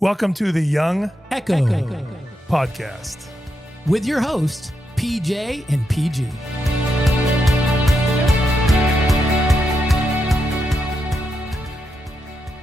Welcome to the Young Echo Podcast. with your hosts, PJ and PG.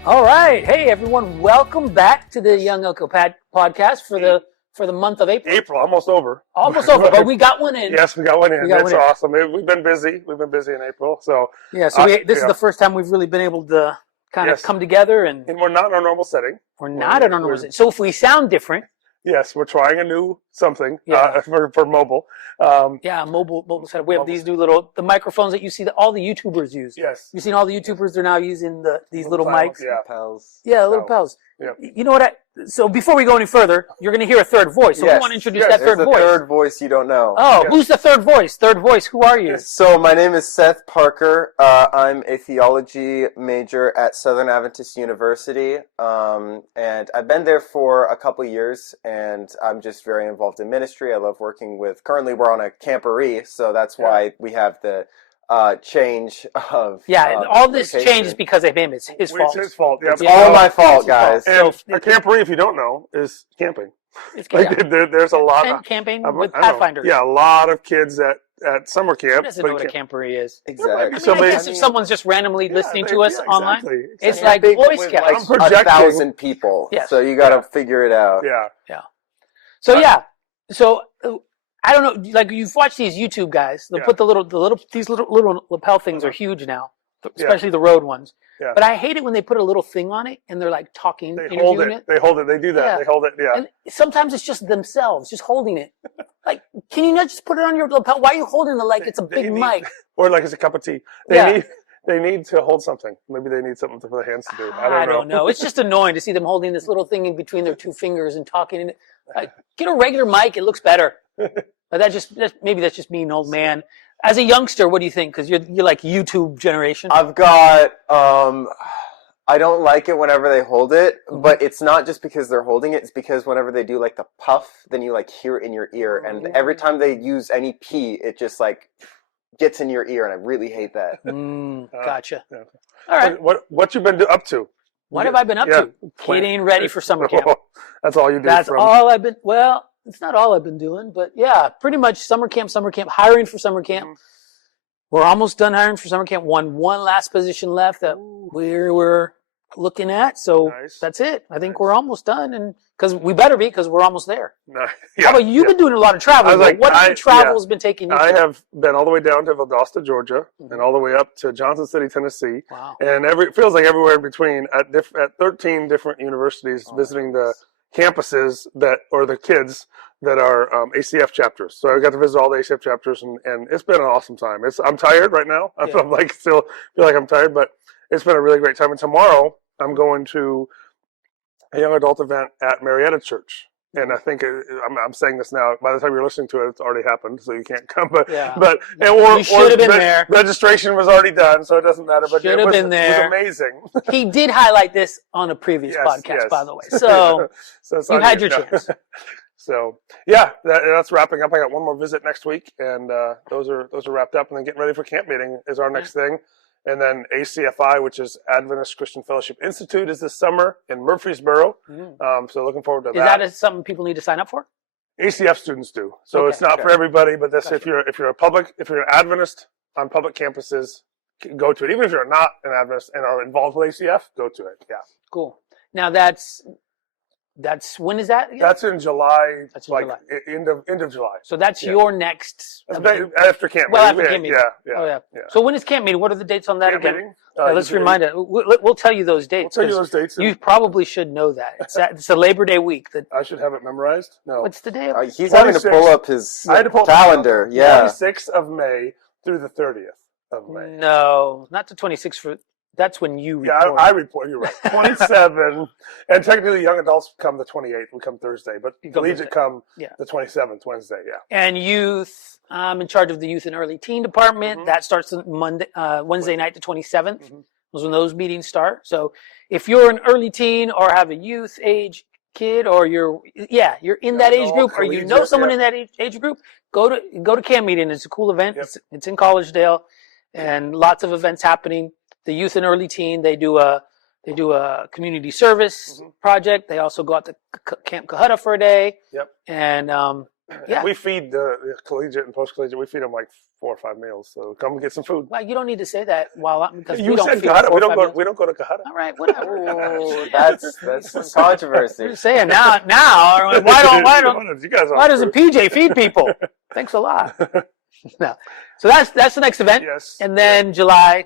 All right. Hey, everyone. Welcome back to the Young Echo Podcast for the month of April. April, almost over. Almost over, but we got one in. Yes, we got one in. We got It's one in. awesome. We've been busy. We've been busy in April. So Yeah, so this is the first time we've really been able to kind of Yes. come together, and we're not in our normal setting. we're not in our normal setting. So if we sound different, Yes, we're trying a new something Yeah. for mobile. mobile setup. We have these new the microphones that you see that all the YouTubers use. Yes. You've seen all the YouTubers, they're now using these little Files, mics. Yeah. Pals. Yeah, little Oh, pals. yeah. You know what? So before we go any further, you're going to hear a third voice. So we Yes. want to introduce Yes, that There's third a voice. third voice you don't know. Oh, Yes. who's the third voice? Third voice. Who are you? So my name is Seth Paker. I'm a theology major at Southern Adventist University, and I've been there for a couple years, and I'm just very involved in ministry. I love working with, currently we're on a camporee, so that's why we have the change of Yeah, and all this location. change is because of him. It's his fault. It's his fault. Yeah. It's all my fault, guys. And So- a camporee, if you don't know, is camping. It's Like there's a lot and of camping I with don't know. Pathfinders. Yeah, a lot of kids at summer Who camp. doesn't know what a camporee is? Exactly. I mean, Somebody- I guess if someone's just randomly listening to us online, exactly. it's Exactly. like Boy with Scouts. like I'm projecting. 1,000 people. Yes. So you got to figure it out. Yeah. So yeah, so I don't know. Like you've watched these YouTube guys. They'll Yeah. put these little lapel things are huge now, especially the road ones. Yeah. But I hate it when they put a little thing on it and they're like talking, They interviewing hold it. They hold it. They do that. Yeah. They hold it. Yeah. And sometimes it's just themselves, just holding it. Like, can you not just put it on your lapel? Why are you holding it like it's a They big need- mic? Or like it's a cup of tea. Yeah. They need to hold something. Maybe they need something for their hands to do. I don't know. It's just annoying to see them holding this little thing in between their two fingers and talking. In it. Like, get a regular mic; it looks better. But maybe that's just me, an old man. As a youngster, what do you think? Because you're like YouTube generation. I've got, I don't like it whenever they hold it, but it's not just because they're holding it, it's because whenever they do like the puff, then you like hear it in your ear, and every time they use any pee, it just like gets in your ear, and I really hate that. Gotcha. Yeah. All right. What you been up to? What have I been up Yeah. to? Getting ready for summer camp. That's all you do. That's all I've been. Well, it's not all I've been doing, but yeah, pretty much summer camp, hiring for summer camp. Mhm. We're almost done hiring for summer camp. One last position left that we're looking at. So Nice. that's it. I think Nice. we're almost done, and because we better be, because we're almost there. No, How yeah, about you? You've yeah. been doing a lot of travel. I was like, what I- travel yeah. has been taking you? I to? have been all the way down to Valdosta, Georgia, Mhm. and all the way up to Johnson City, Tennessee, Wow. and it feels like everywhere in between at 13 different universities, visiting the campuses or the kids that are ACF chapters. So I got to visit all the ACF chapters, and it's been an awesome time. I'm tired right now. Yeah. I'm like still feel like I'm tired, but it's been a really great time. And tomorrow I'm going to a young adult event at Marietta Church. And I think I'm saying this now. By the time you're listening to it, it's already happened, so you can't come. But Yeah. or You should have been there. Registration was already done, so it doesn't matter. But Should have been there. It was amazing. He did highlight this on a previous Yes, podcast, yes. by the way. So it's you've on had you. your No. chance. So yeah, that's wrapping up. I got one more visit next week, and those are wrapped up. And then getting ready for camp meeting is our next thing. And then ACFI, which is Adventist Christian Fellowship Institute, is this summer in Murfreesboro. So looking forward to Is that. that something people need to sign up for? ACF students do. So Okay. it's not for everybody, but this if Gotcha. you're an Adventist on public campuses, go to it. Even if you're not an Adventist and are involved with ACF, go to it. Yeah. Cool. Now that's when is that? again? That's in July, That's in like July. end of July. So that's Yeah. your next. That's after camp Well, meeting. after camp meeting. Yeah. Oh yeah. Yeah. So when is camp meeting? What are the dates on that Camp again? meeting, Let's remind it. We'll tell you those We'll dates. tell you 'cause those dates. You probably should know that. It's a Labor Day week. I should have it memorized. No. What's the day? He's having to 26. pull up his I had to pull up my calendar. Yeah. 26th of May through the 30th of May. No, not the 26th. That's when you Yeah, report. I report. You're right. 27, and technically young adults come the 28th. We come Thursday, but You come collegiate Thursday. come Yeah. the 27th, Wednesday. Yeah. And youth. I'm in charge of the youth and early teen department. Mhm. That starts on Wednesday night, the 27th. Mhm. Was when those meetings start. So if you're an early teen or have a youth age kid, or you're in that age adult, group, or you know collegiate, someone yeah. in that age group, go to camp meeting. It's a cool event. Yep. It's in Collegedale, and lots of events happening. The youth and early teen, they do They do a community service project. They also go out to Camp Cohutta for a day. Yep. And yeah. We feed the collegiate and post-collegiate. We feed them like 4 or 5 meals. So come get some food. Well, you don't need to say that because You we don't said feed Cohutta. 4 or 5 meals. We don't go to Cohutta. All right, whatever. Ooh, that's some controversy. You're saying now, why doesn't PJ feed people? Thanks a lot. No. So that's the next event. Yes. And then July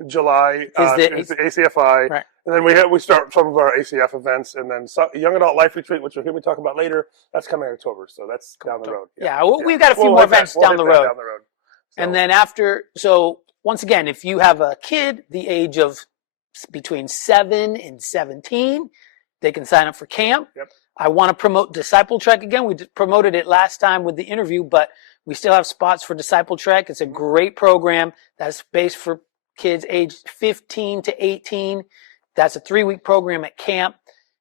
is is the ACFI. Right. And then we start some of our ACF events, and then Young Adult Life Retreat, which you'll hear me talk about later. That's coming in October, so that's down the road. Yeah, we've got a few more events down the road. So. And then so once again, if you have a kid the age of between 7 and 17, they can sign up for camp. Yep. I want to promote Disciple Trek again. We promoted it last time with the interview, but we still have spots for Disciple Trek. It's a great program that's based for kids aged 15 to 18. That's a 3-week program at camp.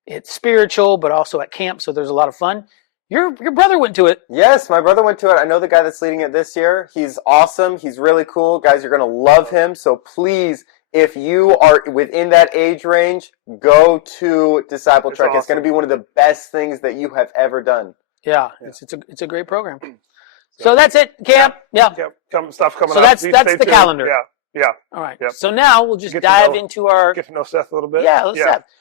It's spiritual, but also at camp, so there's a lot of fun. Your brother went to it. Yes, my brother went to it. I know the guy that's leading it this year. He's awesome. He's really cool. Guys, you're going to love him. So please, if you are within that age range, go to Disciple Trek. Awesome. It's going to be one of the best things that you have ever done. Yeah. It's a great program. So that's it, camp. Yeah. Stuff coming So up. that's Stay the tuned. calendar. Yeah. All right. Yep. So now we'll just Get to dive know- into our. Get to know Seth a little bit. Yeah,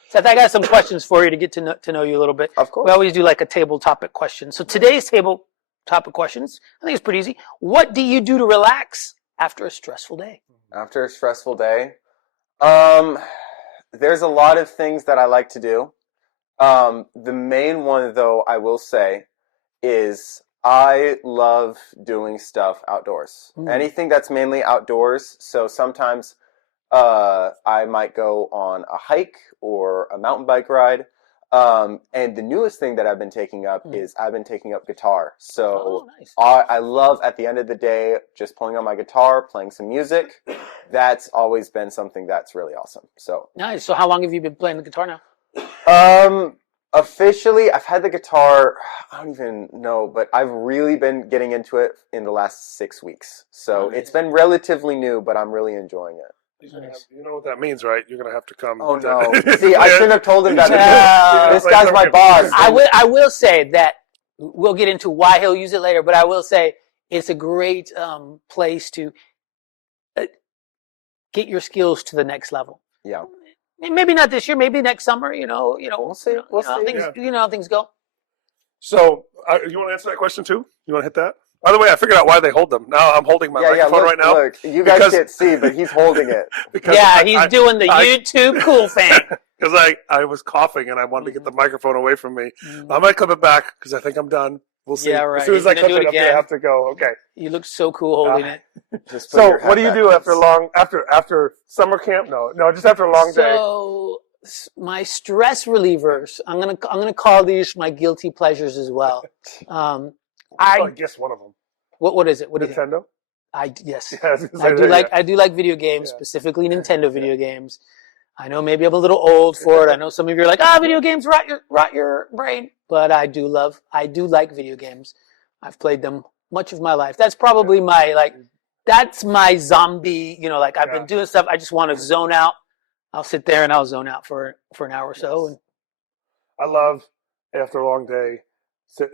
Seth, I got some questions for you to get to know you a little bit. Of course. We always do like a table topic question. So today's table topic questions, I think it's pretty easy. What do you do to relax after a stressful day? After a stressful day, there's a lot of things that I like to do. The main one, though, I will say, is I love doing stuff outdoors. Anything that's mainly outdoors. So sometimes I might go on a hike or a mountain bike ride. And the newest thing that I've been taking up is I've been taking up guitar. So nice. I love, at the end of the day, just pulling on my guitar, playing some music. That's always been something that's really awesome. So Nice. So how long have you been playing the guitar now? officially, I've had the guitar, I don't even know, but I've really been getting into it in the last 6 weeks. So Nice. it's been relatively new, but I'm really enjoying it. You know what that means, right? You're going to have to come. Oh, no. See, I shouldn't have told him that. Yeah. This guy's my boss. I will say that we'll get into why he'll use it later, but I will say it's a great place to get your skills to the next level. Yeah. Maybe not this year, maybe next summer. We'll see. We'll see. You know how things go. So, you want to answer that question too? You want to hit that? By the way, I figured out why they hold them. Now I'm holding my microphone right now. Look, you guys can't see, but he's holding it. Yeah, he's doing the YouTube cool thing. Because I was coughing and I wanted to get the microphone away from me. I might clip it back because I think I'm done. We'll see. Yeah, right. As soon as I clip do it, it I'm going to again. have to go. Okay. You look so cool holding it. Just put So, your hat what do you back, do please. after summer camp? No, just after a long day. So my stress relievers, I'm gonna call these my guilty pleasures as well. I guess one of them. What is it? What do you think? Nintendo. Yes. Yeah, I was gonna say that, I do like video games, specifically Nintendo video games. I know maybe I'm a little old for it. I know some of you are like, video games rot your brain, but I do like video games. I've played them much of my life. That's probably that's my zombie, I've been doing stuff. I just want to zone out. I'll sit there and I'll zone out for an hour or so. And I love after a long day,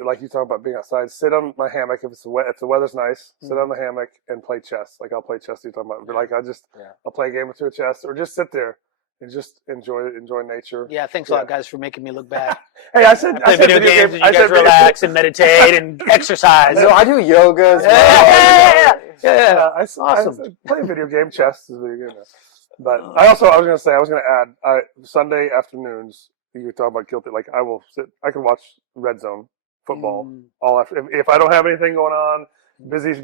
like you talk about being outside, sit on my hammock if the weather's nice, sit on the hammock and play chess. Like I'll play chess. You're talking about, I'll play a game or two of chess, or just sit there and just enjoy nature. yeah, thanks a lot, guys, for making me look bad. Hey, I said Video games, and you guys relax and meditate and exercise. No, I do yoga as well. Yeah. I play video game. Chess is a video game. But I was going to add, Sunday afternoons, you were talking about guilty, I can watch Red Zone football all after. If I don't have anything going on, busy,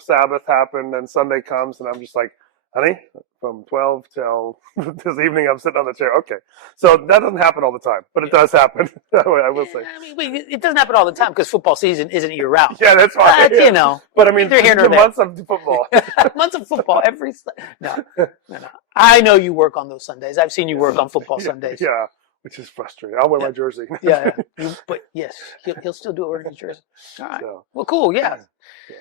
Sabbath happened and Sunday comes and I'm just like, honey, from 12 till this evening, I'm sitting on the chair. Okay. So that doesn't happen all the time, but it does happen. I will say. I mean, it doesn't happen all the time because football season isn't year round. Yeah, that's fine. But, But I mean, they're here the nor there. months of football. Months of football every no. I know you work on those Sundays. I've seen you work on football Sundays. Yeah, which is frustrating. I'll wear my jersey. Yeah. But yes, he'll still do it wearing his jersey. All right. So, Well, cool. Yeah.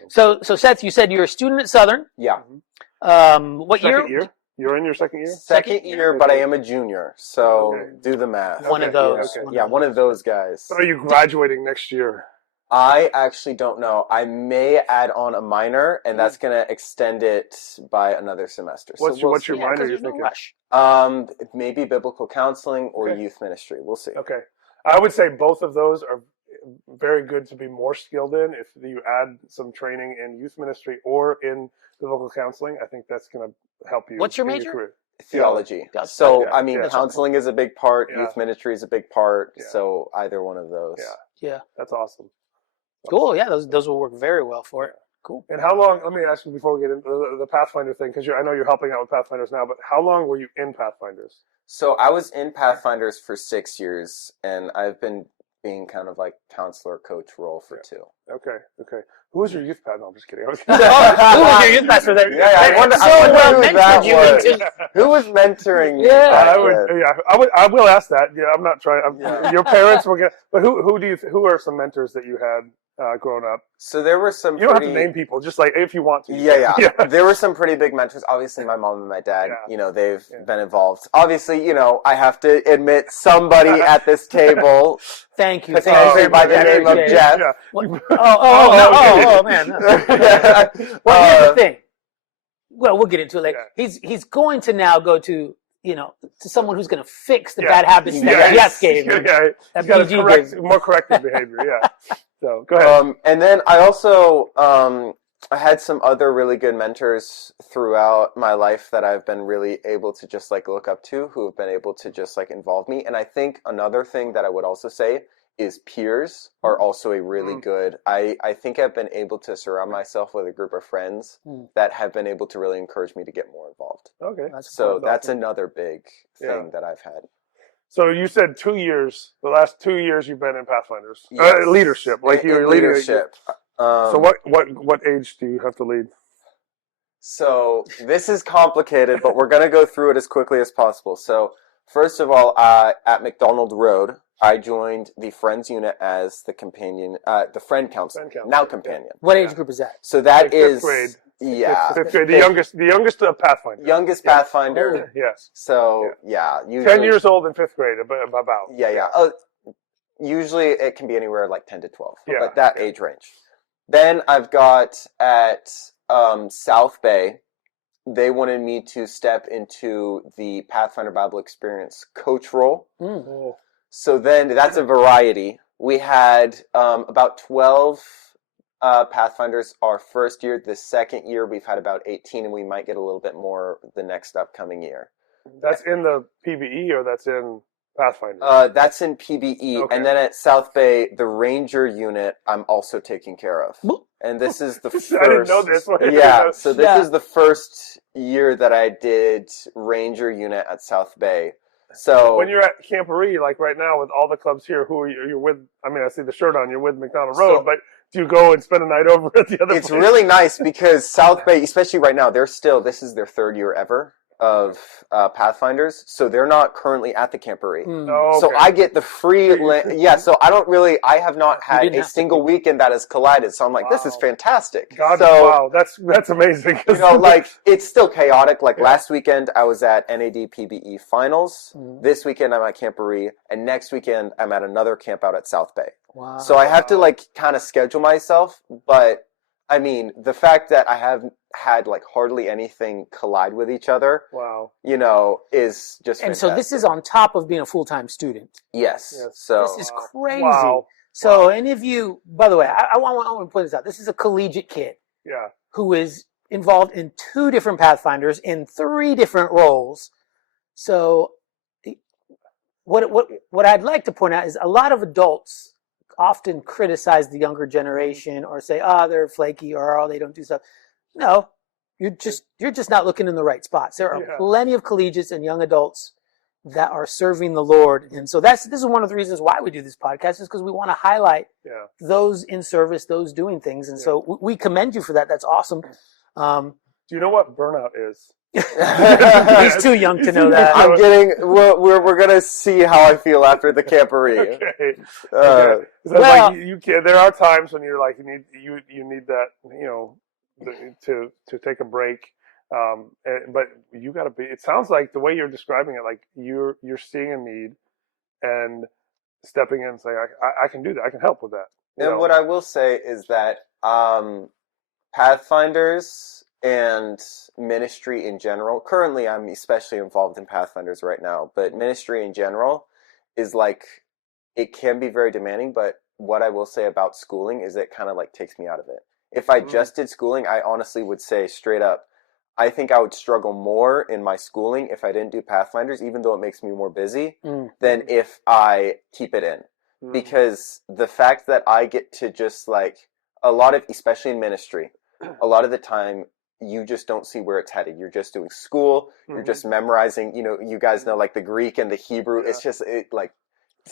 So Seth, you said you're a student at Southern. Yeah. What second year? year. You're in your second year? Second year, but I am a junior, so Okay. do the math. One of those. Yeah, one of those guys. So are you graduating next year? I actually don't know. I may add on a minor, and that's going to extend it by another semester. So What's your Yeah, minor 'cause you're there's no thinking? rush. Maybe biblical counseling or Okay. youth ministry. We'll see. Okay. I would say both of those are very good to be more skilled in. If you add some training in youth ministry or in biblical counseling, I think that's going to help you. What's your in major? career. Theology. That's- So, yeah, I mean, yeah. counseling is a big part. Yeah. Youth ministry is a big part. Yeah. So either one of those. Yeah. Yeah. That's awesome. Cool. Yeah, those will work very well for it. Cool. And how long, let me ask you before we get into the Pathfinder thing, because I know you're helping out with Pathfinders now, but how long were you in Pathfinders? So I was in Pathfinders for 6 years, and I've been being kind of like counselor coach role for 2. Okay. Who was your youth path? No, I'm just kidding. I was Who was your youth pastor that? Yeah, I wonder who that was. Who was mentoring you? Yeah. back I will ask that. Yeah, I'm not trying. Yeah. Your parents were gonna, but who are some mentors that you had growing up? So there were some You don't pretty... have to name people, just like if you want to. Yeah. There were some pretty big mentors. Obviously, my mom and my dad, Yeah. they've been involved. Obviously, I have to admit somebody at this table, Thank you. potentially by the name of Jeff. Yeah. What? Oh, man. Well, here's the thing. Well, we'll get into it later. Yeah. He's going to now go to to someone who's going to fix the bad habits that Jeff gave him. Yeah, That he's got PG to more corrective behavior. Yeah. So go ahead. And then I also I had some other really good mentors throughout my life that I've been really able to just like look up to, who have been able to just like involve me. And I think another thing that I would also say is peers are also a really good. I think I've been able to surround myself with a group of friends that have been able to really encourage me to get more involved. Okay. So that's another big thing that I've had. So you said 2 years. The last 2 years you've been in Pathfinders. Yes. Leadership, like you're leading. leadership. So what age do you have to lead? So this is complicated, but we're going to go through it as quickly as possible. So first of all, at McDonald Road, I joined the Friends unit as the companion, the friend counselor, now companion. What age group is that? So that Like is fifth grade. Yeah, Fifth grade. The youngest Pathfinder. youngest Pathfinder. Yes. So usually 10 years old in fifth grade, about. Yeah. Usually it can be anywhere like 10 to 12, Yeah. but that age range. Then I've got at South Bay, they wanted me to step into the Pathfinder Bible Experience coach role. Oh. So then that's a variety. We had about 12 Pathfinders our first year. The second year we've had about 18, and we might get a little bit more the next upcoming year. That's in the PBE or that's in Pathfinder? That's in PBE. Okay. And then at South Bay, the Ranger unit I'm also taking care of. And this is the first... I didn't know this. Yeah, so this is the first year that I did Ranger unit at South Bay. So when you're at Camporee, like right now with all the clubs here, who are you're with? I mean, I see the shirt on. You're with McDonald Road, but do you go and spend a night over at the other it's place? really nice because South Bay, especially right now, this is their third year ever of Pathfinders, so they're not currently at the Camporee. Oh, okay. So I get the free, so I have not had a single weekend that has collided, so I'm like, this is fantastic. Wow, that's amazing. It's still chaotic. Like last weekend, I was at NAD PBE Finals. This weekend, I'm at Camporee, and next weekend, I'm at another camp out at South Bay. Wow. So I have to kind of schedule myself, but I mean, the fact that I have had hardly anything collide with each other, wow, is just and fantastic. so this is on top of being a full-time student. Yes. So this is crazy. Wow. So any of you, by the way, I want to point this out. This is a collegiate kid who is involved in 2 different Pathfinders in 3 different roles. So what I'd like to point out is a lot of adults often criticize the younger generation or say, they're flaky or they don't do stuff. No, you're just not looking in the right spots. There are plenty of collegiates and young adults that are serving the Lord. And so this is one of the reasons why we do this podcast, is because we want to highlight those in service, those doing things. And so we commend you for that. That's awesome. Do you know what burnout is? He's too young to know that. I'm getting. We're gonna see how I feel after the Camporee. Okay. Well, there are times when you're like you need that to take a break. But you got to be. It sounds like the way you're describing it, like you're seeing a need and stepping in and saying, I can do that. I can help with that. And what I will say is that Pathfinders and ministry in general, currently I'm especially involved in Pathfinders right now, but ministry in general is like, it can be very demanding, but what I will say about schooling is it kind of like takes me out of it. If I just did schooling, I honestly would say straight up, I think I would struggle more in my schooling if I didn't do Pathfinders, even though it makes me more busy, than if I keep it in. Because the fact that I get to just like, a lot of, especially in ministry, a lot of the time you just don't see where it's headed. You're just doing school, you're just memorizing, you guys know like the Greek and the Hebrew. It's just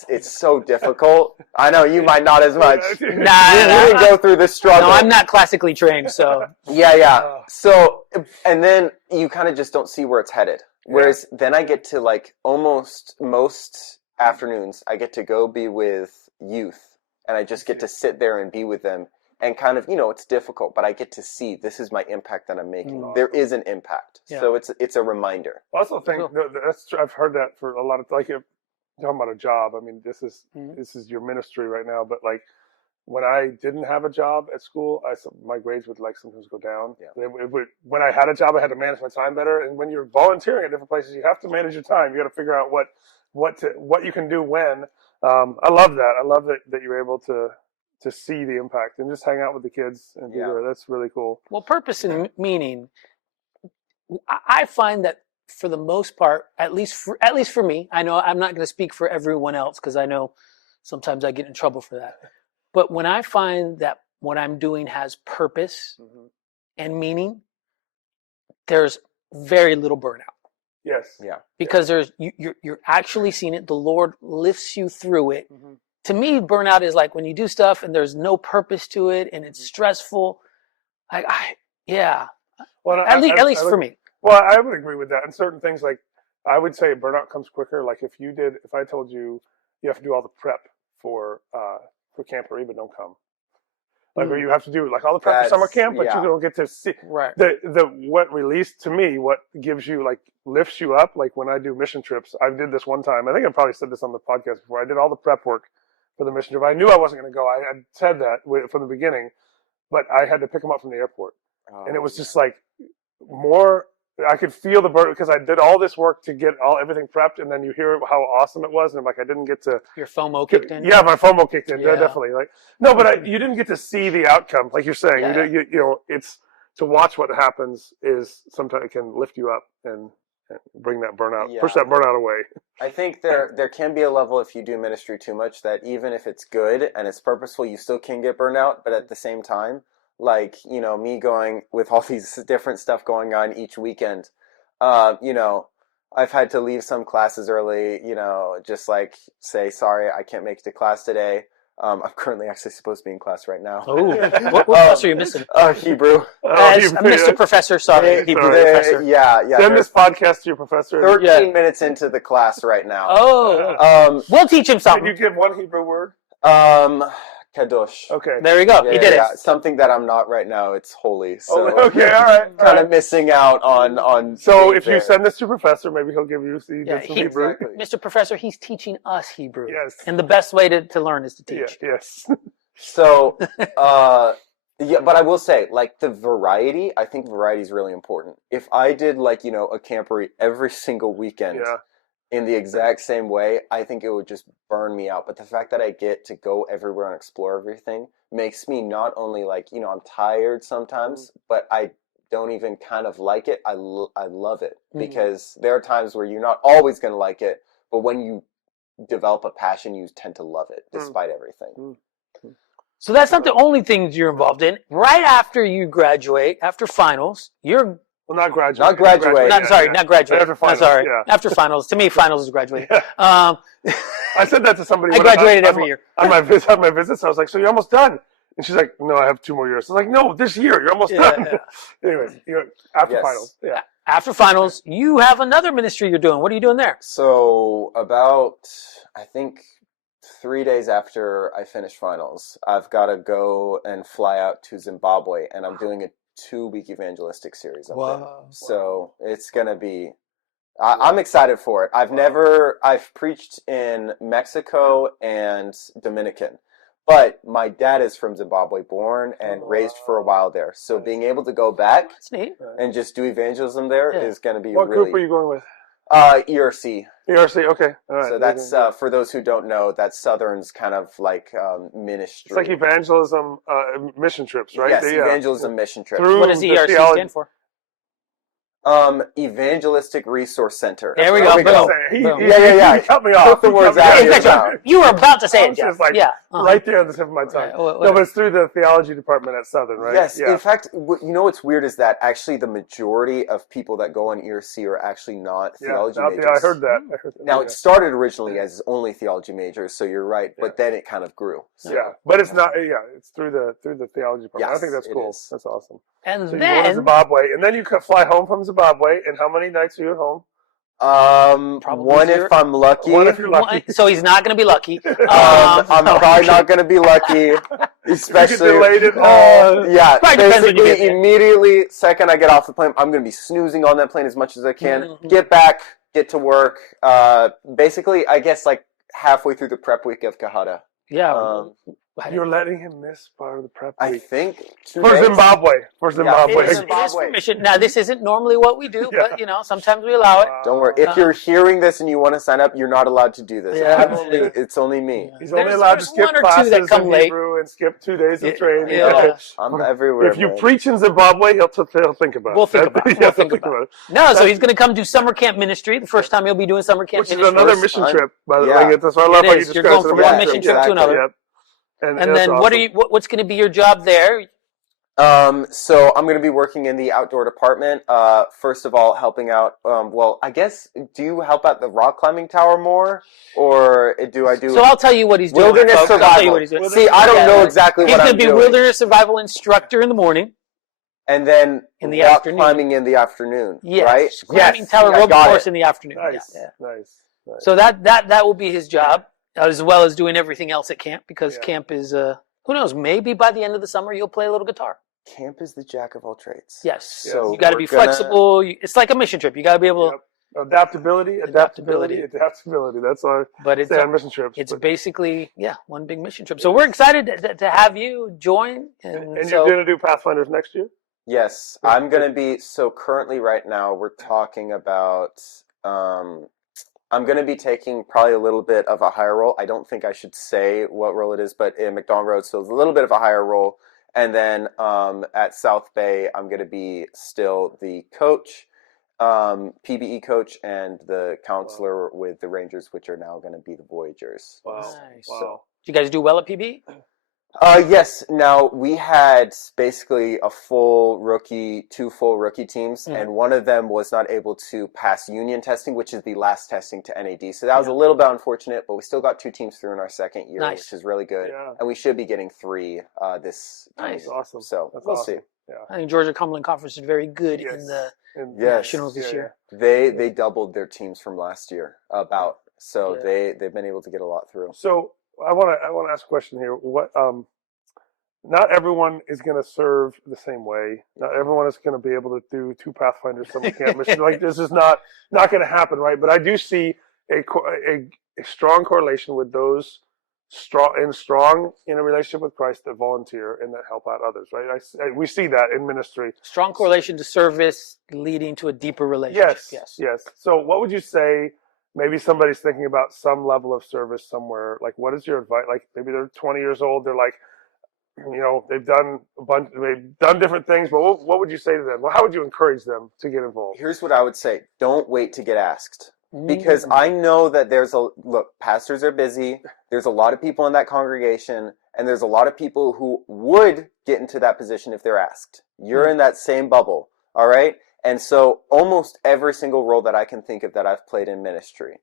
it's so difficult. I know you might not as much. Nah, you didn't go through this struggle. No, I'm not classically trained, so. Yeah. So, and then you kind of just don't see where it's headed. Whereas then I get to like almost most afternoons, I get to go be with youth, and I just get to sit there and be with them. And kind of, it's difficult, but I get to see this is my impact that I'm making. There is an impact. Yeah. So it's a reminder. I also think I've heard that for a lot of, like, if you're talking about a job, I mean, this is your ministry right now, but like when I didn't have a job at school, my grades would like sometimes go down. Yeah. When I had a job, I had to manage my time better. And when you're volunteering at different places, you have to manage your time. You got to figure out what you can do when. I love that. I love that you're able to see the impact and just hang out with the kids and be there. That's really cool. Well, purpose and meaning, I find that for the most part, at least for me, I know I'm not going to speak for everyone else because I know sometimes I get in trouble for that. But when I find that what I'm doing has purpose and meaning, there's very little burnout. Yes. Yeah. Because you're actually seeing it. The Lord lifts you through it. To me, burnout is like when you do stuff and there's no purpose to it and it's stressful. Well, at least for me. Well, I would agree with that. And certain things, like I would say burnout comes quicker. Like if I told you you have to do all the prep for Camp Ariba, don't come. Like or you have to do like all the prep for summer camp, but you don't get to see what released to me, what gives you like lifts you up. Like when I do mission trips, I did this one time. I think I probably said this on the podcast before. I did all the prep work for the mission trip. I knew I wasn't going to go. I had said that from the beginning, but I had to pick them up from the airport. And it was just like I could feel the burden because I did all this work to get everything prepped, and then you hear how awesome it was, and I'm like, I didn't get to. Your FOMO kicked in. Yeah, my FOMO kicked in. Yeah. Definitely. Like no, but you didn't get to see the outcome, like you're saying. Yeah. It's to watch what happens is sometimes it can lift you up and bring that burnout, push that burnout away. I think there can be a level if you do ministry too much that even if it's good and it's purposeful, you still can get burnout. But at the same time, like, me going with all these different stuff going on each weekend, I've had to leave some classes early, just like say, sorry, I can't make it to class today. I'm currently actually supposed to be in class right now. Oh, what class are you missing? Hebrew. Mr. Professor, sorry. Hebrew professor. Yeah. Send this podcast to your professor. 13 minutes into the class right now. Oh. We'll teach him something. Can you give one Hebrew word? Kadosh. Okay. There you go. You did it. Something that I'm not right now. It's holy. So okay, all right. Kind of missing out on. So if you send this to Professor, maybe he'll give you some Hebrew. Exactly. Mr. Professor, he's teaching us Hebrew. Yes. And the best way to learn is to teach. Yeah, yes. So, but I will say, like the variety. I think variety is really important. If I did like a campery every single weekend. Yeah. In the exact same way, I think it would just burn me out. But the fact that I get to go everywhere and explore everything makes me not only like, I'm tired sometimes, but I don't even kind of like it. I love it because there are times where you're not always going to like it, but when you develop a passion, you tend to love it despite everything. So that's not the only things you're involved in. Right after you graduate, after finals, you're... Well, not graduate. Not graduate. Not graduate. After finals, After finals. To me, finals is graduating. Yeah. I said that to somebody. I graduated every year. On my visit, so I was like, so you're almost done? And she's like, no, I have 2 more years. I was like, no, this year, you're almost done. Yeah. Anyways, after finals. Yeah. After finals, you have another ministry you're doing. What are you doing there? So about, I think, 3 days after I finish finals, I've got to go and fly out to Zimbabwe, and I'm doing a 2-week evangelistic series up there. Wow. So it's going to be, I'm excited for it. I've preached in Mexico and Dominican, but my dad is from Zimbabwe, born and raised for a while there. So being able to go back That's neat. and just do evangelism there is going to be What really... group are you going with? ERC. ERC, okay. All right. So that's, for those who don't know, that's Southern's kind of like ministry. It's like evangelism mission trips, right? Yes, evangelism mission trip. Through What does the ERC theology- stand for? Evangelistic Resource Center. There we That's go. what I was Boom. gonna say. Boom. Yeah. He cut me Took off. the He words cut me out off. of your In fact, mouth. you were about to say I it, was Jeff. just like, yeah. right there on the tip of my tongue. Right, what- No, but it's through the theology department at Southern, right? Yes. Yeah. In fact, you know what's weird is that actually the majority of people that go on ERC are actually not theology majors. I heard that. Now, it started originally as only theology majors, so you're right, but then it kind of grew. So. Yeah, but it's not. Yeah, it's through the theology department. I Yes, think that's it cool. is. That's awesome. And So you go to then Zimbabwe, and then you could fly home from Zimbabwe. And how many nights are you at home? Probably One zero. if I'm lucky. One if you're lucky. so he's not going to be lucky. I'm probably not going to be lucky, especially. delayed it all. Yeah, Probably depends when you basically get there. immediately, second I get off the plane, I'm going to be snoozing on that plane as much as I can. Mhm. Get back, get to work. Basically, I guess like halfway through the prep week of Kahada. Yeah. You're letting him miss part of the prep I week. think 2 For days. Zimbabwe. For It Zimbabwe. is permission. Now, this isn't normally what we do, Yeah. but sometimes we allow it. Don't worry. If you're hearing this and you want to sign up, you're not allowed to do this. Yeah. It's only me. He's only There's- allowed to there's skip one or two classes that come in late. Hebrew and skip 2 days of training. Yeah. I'm everywhere. If you man. preach in Zimbabwe, he'll think about it. We'll think about it. Yeah, We'll think about it. No, so he's going to come do summer camp ministry. The first time he'll be doing summer camp Which is ministry. another First mission time. trip, by the Yeah. way. That's why I love It how you is. You're describe going from it. one Yeah, mission trip to exactly. another. Yep. And that's then awesome. what's going to be your job there? So I'm going to be working in the outdoor department. First of all, helping out. Well, I guess, do you help out the rock climbing tower more, or do I do? So I'll tell you what he's doing. wilderness folks. I'll survival? tell you what he's doing. See, I don't know exactly He's what going I'm to be doing. wilderness survival instructor in the morning. And then In the rock afternoon. climbing in the afternoon, Yes. right? Climbing Yes. tower I rope got course it. in the afternoon. Nice. Yeah. Nice. So that will be his job, as well as doing everything else at camp, because Yeah. camp is who knows, maybe by the end of the summer you'll play a little guitar. Camp is the jack of all trades. Yes. So You got to be we're gonna- flexible. It's like a mission trip. You got to be able to, Yep. Adaptability. That's our but it's stay on mission trips. it's But- basically one big mission trip. So we're excited to have you join. And and so, you're going to do Pathfinders next year? Yes, Yeah. I'm going to be, so currently right now we're talking about, I'm going to be taking probably a little bit of a higher role. I don't think I should say what role it is, but in McDonald Road, so it's a little bit of a higher role. And then at South Bay, I'm going to be still the coach, PBE coach, and the counselor with the Rangers, which are now going to be the Voyagers. Wow. Nice. Wow. Do you guys do well at PB? Yes. Now we had basically two full rookie teams, and one of them was not able to pass union testing, which is the last testing to NAD. So that was a little bit unfortunate, but we still got 2 teams through in our second year, Nice. which is really good. Yeah. And we should be getting 3 this Nice. season. Awesome. So That's we'll awesome. see. Yeah. I think Georgia Cumberland Conference is very good Yes. in the And- Yes. nationals this Yeah, year. They doubled their teams from last year about. So Yeah. they've been able to get a lot through. So I want to ask a question here. What not everyone is going to serve the same way. Not everyone is going to be able to do 2 Pathfinder summer camp missions. Like this is not going to happen, right? But I do see a strong correlation with those strong in a relationship with Christ that volunteer and that help out others, right? We see that in ministry. Strong correlation to service leading to a deeper relationship. Yes. So what would you say? Maybe somebody's thinking about some level of service somewhere. Like, what is your advice? Like, maybe they're 20 years old. They're like, they've done different things. But what would you say to them? Well, how would you encourage them to get involved? Here's what I would say. Don't wait to get asked. Because I know that pastors are busy. There's a lot of people in that congregation, and there's a lot of people who would get into that position if they're asked. You're in that same bubble, all right? And so almost every single role that I can think of that I've played in ministry,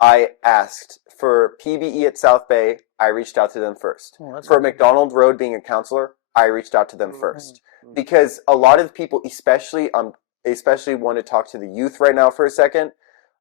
I asked. For PBE at South Bay, I reached out to them first. For McDonald Road being a counselor, I reached out to them first. Because a lot of people, especially want to talk to the youth right now for a second,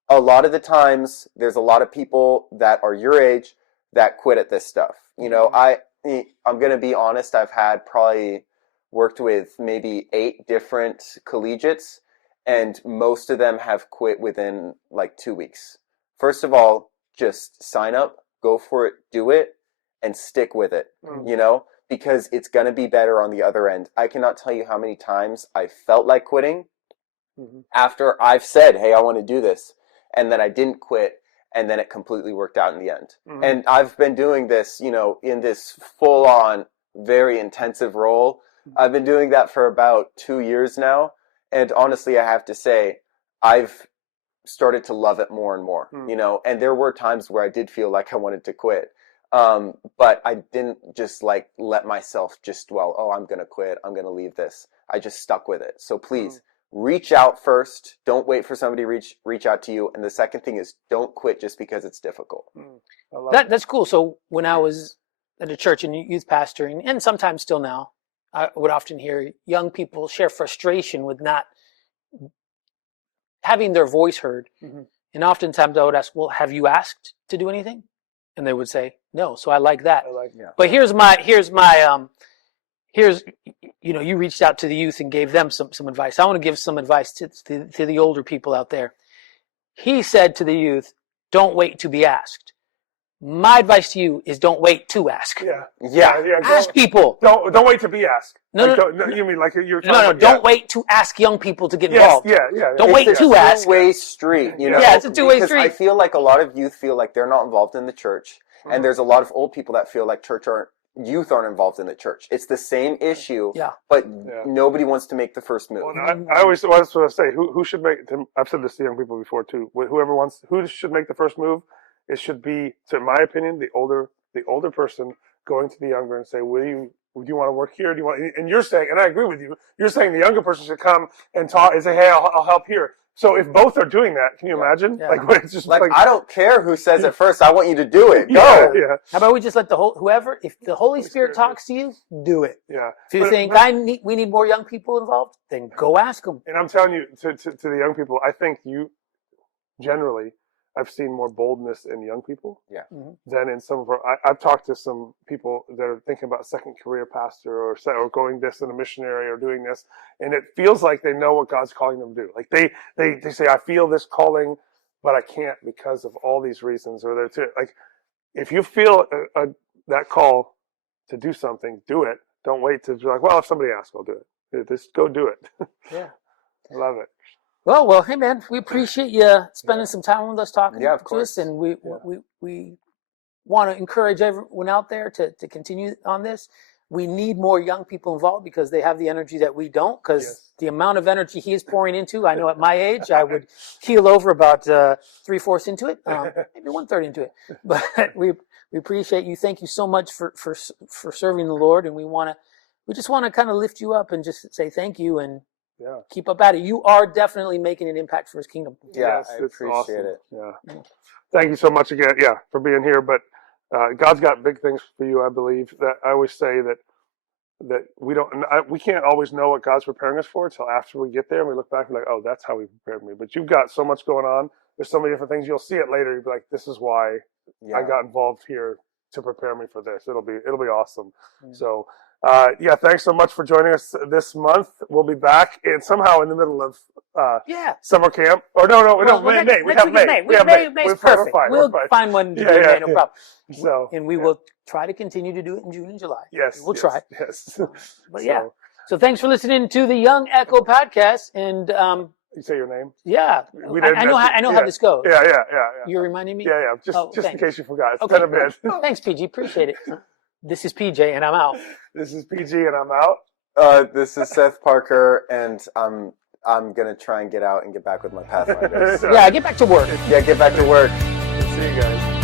a lot of the times there's a lot of people that are your age that quit at this stuff. I'm going to be honest. I've had probably worked with maybe 8 different collegiates, and most of them have quit within like 2 weeks. First of all, just sign up, go for it, do it, and stick with it, you know, because it's going to be better on the other end. I cannot tell you how many times I felt like quitting after I've said, hey, I want to do this, and then I didn't quit, and then it completely worked out in the end. And I've been doing this, you know, in this full-on, very intensive role. I've been doing that for about 2 years now, and honestly, I have to say, I've started to love it more and more, you know, and there were times where I did feel like I wanted to quit. But I didn't just like let myself just dwell, oh, I'm going to quit, I'm going to leave this. I just stuck with it. So please reach out first. Don't wait for somebody to reach out to you. And the second thing is don't quit just because it's difficult. That's cool. So when I was at a church and youth pastoring, and sometimes still now, I would often hear young people share frustration with not having their voice heard. And oftentimes I would ask, well, have you asked to do anything? And they would say, no. So I like that. But here's you know, you reached out to the youth and gave them some advice. I want to give some advice to the older people out there. He said to the youth, don't wait to be asked. My advice to you is don't wait to ask. Ask people. Don't wait to be asked. No, like, no, you mean like you're talking no. about, Don't wait to ask young people to get involved. Don't wait to ask. It's a two-way street, you know. Yeah, it's a two-way street. I feel like a lot of youth feel like they're not involved in the church, and there's a lot of old people that feel like youth aren't involved in the church. It's the same issue, but nobody wants to make the first move. Well, I always want to say who should make. I've said this to young people before too. Who should make the first move? It should be, in my opinion, the older person going to the younger and say, "Do you want to work here? Do you want?" And you're saying, and I agree with you. You're saying the younger person should come and talk and say, "Hey, I'll help here." So if both are doing that, can you imagine? Like it's just like I don't care who says it first. I want you to do it. Go. How about we just let if the Holy Spirit talks to you, do it. If you think we need more young people involved, then go ask them. And I'm telling you, to the young people, I think generally, I've seen more boldness in young people than in some of our. I've talked to some people that are thinking about second career pastor or going this in a missionary or doing this, and it feels like they know what God's calling them to do. Like they say, I feel this calling, but I can't because of all these reasons. Or like, if you feel that call to do something, do it. Don't wait to be like, well, if somebody asks, I'll do it. Just go do it. I love it. Well, hey man, we appreciate you spending some time with us talking of to course. us, and we want to encourage everyone out there to continue on this. We need more young people involved because they have the energy that we don't. Because the amount of energy he is pouring into, I know at my age I would keel over about 3/4 into it, maybe 1/3 into it. But we appreciate you. Thank you so much for serving the Lord, and we just want to kind of lift you up and just say thank you and. Keep up at it. You are definitely making an impact for His kingdom. I appreciate awesome. it. Thank you so much again. For being here. But God's got big things for you. I believe that I always say that we can't always know what God's preparing us for until after we get there and we look back and be like, oh, that's how He prepared me. But you've got so much going on. There's so many different things. You'll see it later. You'll be like, this is why I got involved here to prepare me for this. It'll be awesome. So. Thanks so much for joining us this month. We'll be back and somehow in the middle of summer camp. Or no, May. We have May. May's perfect. We'll find one to do in May, no problem. So, and we will try to continue to do it in June and July. Yes. We'll try. Yes. But so thanks for listening to the Young Echo podcast. And you say your name? Yeah. I know how this goes. Yeah. You're reminding me? Yeah. Just in case you forgot. It's okay. been a bit. Thanks, PG. Appreciate it. This is PJ, and I'm out. This is PG, and I'm out. This is Seth Parker, and I'm gonna try and get out and get back with my Pathfinders. Get back to work. Get back to work. See you guys.